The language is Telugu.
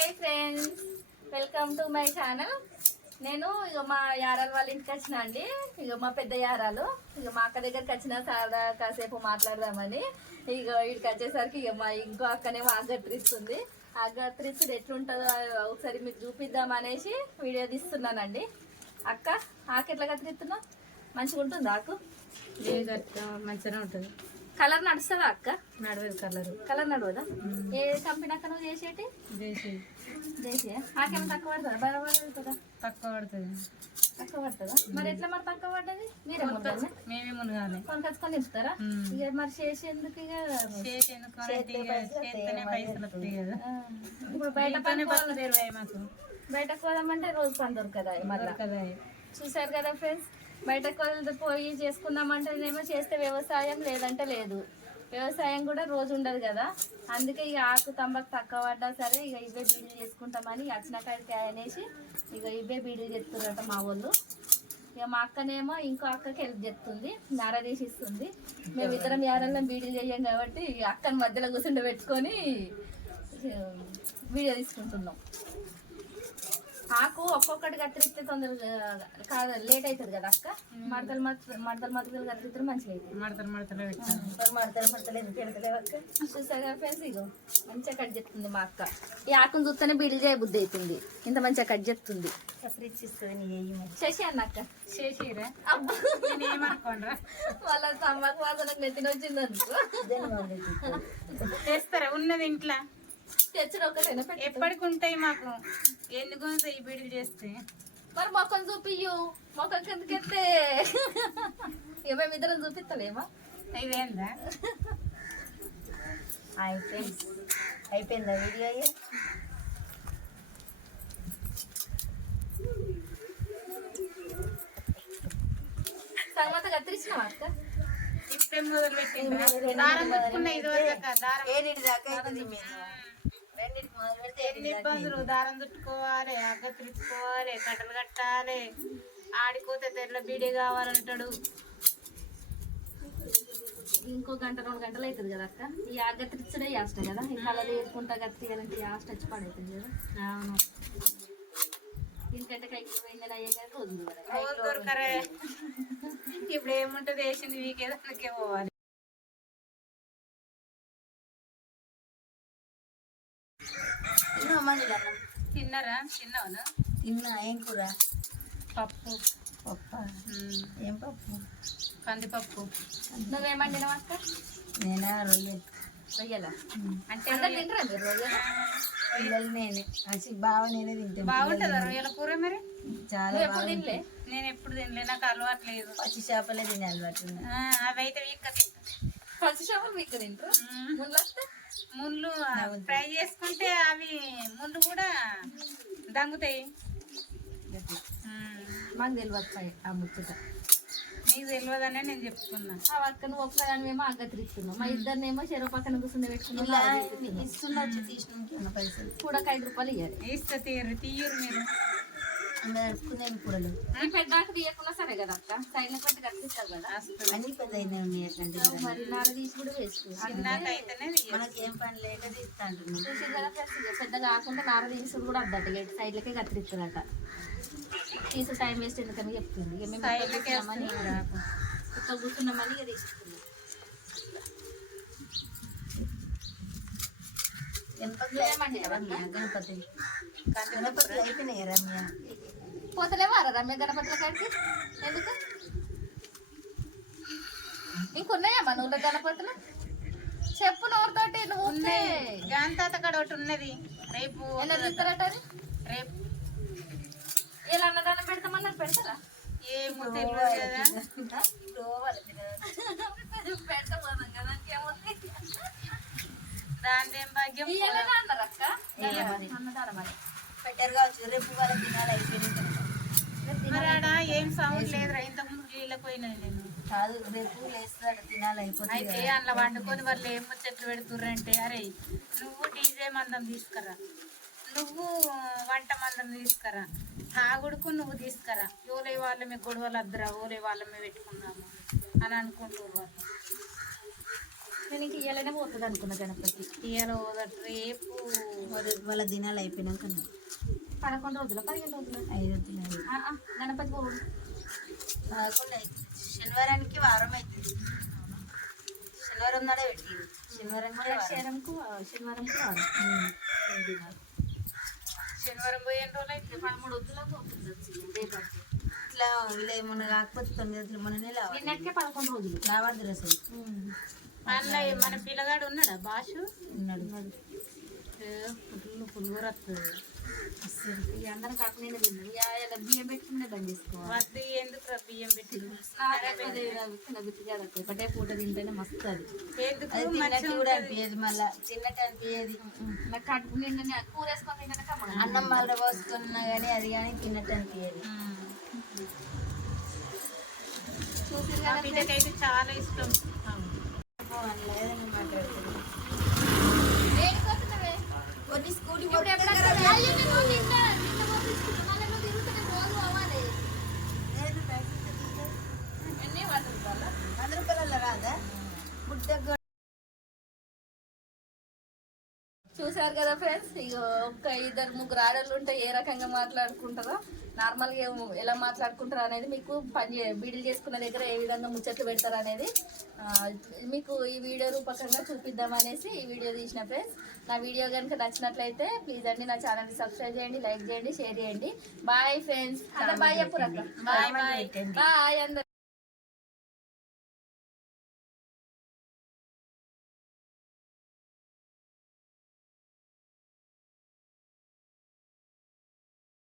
Hi friends. Welcome to my channel. నేను ఇక మా యారాల వాళ్ళ ఇంటికి వచ్చిన అండి. ఇక మా పెద్ద యారాలు. ఇక మా అక్క దగ్గరికి వచ్చిన సారా కాసేపు మాట్లాడదామని. ఇక వీడికి వచ్చేసరికి ఇక మా ఇంకో అక్కనే ఆగత్రిస్తుంది ఆగత్రిస్తుంది ఎట్లుంటుందో ఒకసారి మీకు చూపిద్దాం అనేసి వీడియో తీస్తున్నానండి. అక్క ఆకు ఎట్లా కత్తిరిస్తున్నావు? మంచిగా ఉంటుందా ఆకు మంచిగా ఉంటుంది. కలర్ నడుస్తుందా అక్క? నడవదు కలరు. కలర్ నడవదా? ఏ కంపెనీ అక్క నువ్వు చేసేటి? చేసి ఆకేమో తక్కువ పడుతుందా? బరాబర్ పడుతుందా? తక్కువ పడుతుంది. తక్కువ పడుతుందా? మరి ఎట్లా మరి తక్కువ పడ్డది? మీరే మేమే మునగాలి కొనుకొచ్చుకొని ఇస్తారా. ఇక మరి చేసేందుకు ఇక ఇప్పుడు బయట పని మాకు. బయటకు పోదామంటే రోజు పని దొరకదా మళ్ళీ కదా చూసారు కదా ఫ్రెండ్స్? బయటకు వెళ్తే పోయి చేసుకుందామంటేనేమో చేస్తే వ్యవసాయం లేదంటే లేదు. వ్యవసాయం కూడా రోజు ఉండదు కదా. అందుకే ఇక ఆకు తంబాకు తక్కువ పడ్డా సరే ఇక ఇవే బీడీలు చేసుకుంటామని వచ్చిన అనేసి ఇక ఇవే బీడీలు చెప్తున్నారట మా వాళ్ళు. ఇక మా అక్కనేమో ఇంకో అక్కకి హెల్ప్ చెప్తుంది నార తీసి ఇస్తుంది మేము ఇద్దరం యారల్లో బీడీలు చేయం కాబట్టి అక్కని మధ్యలో కూర్చుండ పెట్టుకొని వీడియో తీసుకుంటున్నాం. ఆకు ఒక్కొక్కటి కత్తిరిస్తే తొందరగా కాదు లేట్ అవుతుంది కదా అక్క? మడతలు మడతలు మడతలు మడతలు కత్తిరిస్తే మంచిగా అవుతుంది. మడతలు మడతలు మడతలు మడతలేదు పెడతలేవు అక్క? చూసాగా ఫ్రెండ్స్ ఇగో? మంచిగా కట్ చెప్తుంది మా అక్క. ఈ ఆకును చూస్తేనే బిడిల్ చేయ బుద్ధి అవుతుంది. ఇంత మంచిగా కట్ చెప్తుంది శశి అన్న అక్క. చేసిరా అబ్బా. వాళ్ళ తమ్మకు వాసనకు నెత్తిన వచ్చింది అనుకో ఉన్నది ఇంట్లో. ఎప్పటికి ఉంటాయి మాకు ఎందుకు ఈ చేస్తే మరి మొక్కను చూపియ్యు మొక్కకి కిందకెత్తే ఇక మేము ఇద్దరం చూపిస్తలేమా ఇదేందా అయిపోయిందా వీడియో అయ్యి సంగత కత్తిరించినావా అక్క ఇప్పుడే మొదలు పెట్టిండ్రా దారం చుట్టుకున్న ఇదివరకు దారం ఎన్ని ఇబ్బందులు? దారం చుట్టుకోవాలి అగ్గ తిరుచుకోవాలి కట్టలు కట్టాలి. ఆడిపోతే తెల్ల బీడీ కావాలంటాడు. ఇంకో గంట రెండు గంటలు అవుతుంది కదా అక్క? ఈ ఆగ త్రిచ్చడే యాస్ట్ కదా? ఈ కలర్ వేసుకుంటా కత్తియాలంటే యాస్ట్ వచ్చి పడవుతుంది కదా? అవును. ఇంకంటే కైకి పోయిందని అయ్యే రోజు దొరకరే. ఇప్పుడు ఏముంటది? వేసింది వీకేదానికే పోవాలి. తిన్నారా? తిన్నావా తిన్నా ఏం కూర? పప్పు. పప్ప? ఏం పప్పు? కందిపప్పు. నువ్వేమండినావు అక్క? నేనా? రొయ్యలు. రొయ్యలా? అంటే అందరు తింటారా మీరు రొయ్యలు? పిల్లలు నేనే. అసి బావ నేనే తింటాను బాగుంటుందా రొయ్యల కూర మరి? చాలా ఎప్పుడు తినలే? నేను ఎప్పుడు తినలే నాకు అలవాట్లేదు పచ్చి చేపలే తినే అలవాటు ఉంది. ఆ, అవి చేపలు మీకు తింటారు? ముళ్ళు వస్తే? ముళ్ళు ఫ్రై చేసుకుంటే అవి ముళ్ళు కూడా దంగుతాయి. మాకు తెలియదు పై ఆ ముచ్చట. నీకు తెలియదనే నేను చెప్తున్నా. ఆ అక్క నువ్వు ఒక్కదానివేమో అగ్గ తిరుగుతున్నావు. మా ఇద్దరినేమో చెరువు పక్కన కూర్చుని ఇలా పెట్టుకున్నావు ఇస్తున్నా వచ్చి తీసిన పైసలు. కూడా ఐదు రూపాయలు ఇవ్వాలి ఇస్తే తీయరు తీయరు మీరు. పెద్దాక తీయకుండా సరే కదా అక్క? సైడ్ పెట్టి కట్టిస్తారు కదా? అన్ని పెద్ద మరి నార తీసి కూడా తీయరు మనకి ఏం పని లేక తీస్తా అంటున్నాం చూసి కదా ఫ్రెండ్స్ ఇక పెద్దగా కాకుండా నార తీసుడు కూడా అద్దట ఇక సైడ్లకే కత్తిరిస్తారట తీసి టైం వేస్ట్ ఎందుకని చెప్తుంది. ఇక మేము కూర్చున్నామని. ఇక్కడ కూర్చున్నామని ఇక గణపతి. గణపతి అయిపోయినాయి రమ్య. పోతలేవారా రమ్య గణపతుల కాడికి? ఎందుకు? ఇంకున్నాయా మన ఊళ్ళో గణపతులు? చెప్పు నోరుతోటి నువ్వు ఉన్నాయి. గాంతాత కాడ ఒకటి ఉన్నది. రేపు ఎలా తిస్తారట అది? రేపు. ఇలా అన్నదానం పెడతామన్నారు? పెడతారా? ఏమో తెలియదు కదా. పెడతాం కదా భాగ్యం అన్నదానం పెట్టారు కావచ్చు. రేపు వాళ్ళ తినాలి అయిపోయినాయి మరి ఆడ ఏం సౌండ్ లేదురా ఇంతకుముందు నీళ్ళకి పోయినది నేను. కాదు రేపు లేస్తాడు తినాలి అయిపోతుంది అయితే అందులో వండుకొని వాళ్ళు ఏం ముచ్చట్లు పెడుతుర్రంటే అరే నువ్వు డీజే మందం తీసుకురా. నువ్వు వంట మందం తీసుకురా. తాగుడుకు నువ్వు తీసుకురా. ఓలే వాళ్ళ మీ గొడవలు అద్దరా ఓలే వాళ్ళ మీ పెట్టుకుందాము అని అనుకుంటారు వాళ్ళు. నేను ఇంక ఇయ్యాలనే పోతుంది అనుకున్నా గణపతి ఇయర్ ఓదట రేపు. వాళ్ళ దినాలు అయిపోయినాక పదకొండు రోజులు పదిహేను రోజులు. ఐదు ఆ, గణపతి పదకొండు అవుతుంది శనివారానికి వారం అవుతుంది శనివారం నాడే పెట్టింది. శనివారం. శనివారంకు శనివారంకు వారం. శనివారం పోయిన రోజులు అయితే పదమూడు రోజులకు అవుతుంది రేపటి ఇట్లా వీళ్ళు ఏమన్నా కాకపోతే తొమ్మిది రోజులు మొన్ననే లావాలి నిన్నటికే పదకొండు రోజులు. లావాది రసం అందులో మన పిల్లగాడు ఉన్నాడా? బాషు ఉన్నాడు. ఫుల్ పులుగురు వస్తుంది అందరం తిన్నారు ఇలా బియ్యం బంద్ చేసుకోవాలి. ఎందుకు బియ్యం పెట్టి. ఒకటే పూట తింటేనే మస్తు అది. ఎందుకు? అది తిన్నట్టు కూడా అనిపించేది మళ్ళా. తిన్నట్టు అనిపించేది నాకు కడుపు నిండా కూర వేసుకొని అన్నం మళ్ళీ పోసుకున్నా కానీ అది కానీ తిన్నట్టు అనిపించేది చూసి చాలా ఇష్టం. లేదని మాట్లాడుతున్నాను ఏడుకొస్తున్నావే? కొన్ని స్కూటీ ఇప్పుడు ఎప్పుడన్నా అయ్యో, నేను నిన్న నిన్న పంపించుకున్నా. మళ్ళీ నువ్వు తిరుగుతూనే రోజు అవ్వాలి. ఎన్ని వంద రూపాయలా? వంద రూపాయల రాదా బుడ్డ చూసారు కదా ఫ్రెండ్స్? ఇక ఒక్క ఇద్దరు ముగ్గురు ఆడళ్ళు ఉంటే ఏ రకంగా మాట్లాడుకుంటారో నార్మల్గా ఎలా మాట్లాడుకుంటారో అనేది మీకు పని చే- బీడీలు చేసుకున్న దగ్గర ఏ విధంగా ముచ్చట్లు పెడతారు అనేది మీకు ఈ వీడియో రూపకంగా చూపిద్దాం అనేసి ఈ వీడియో తీసిన ఫ్రెండ్స్. నా వీడియో కనుక నచ్చినట్లయితే ప్లీజ్ అండి నా ఛానల్ని సబ్స్క్రైబ్ చేయండి లైక్ చేయండి షేర్ చేయండి. బాయ్ ఫ్రెండ్స్ అదే బాయ్ చెప్పురక్క బాయ్ బాయ్ బాయ్ అందరు.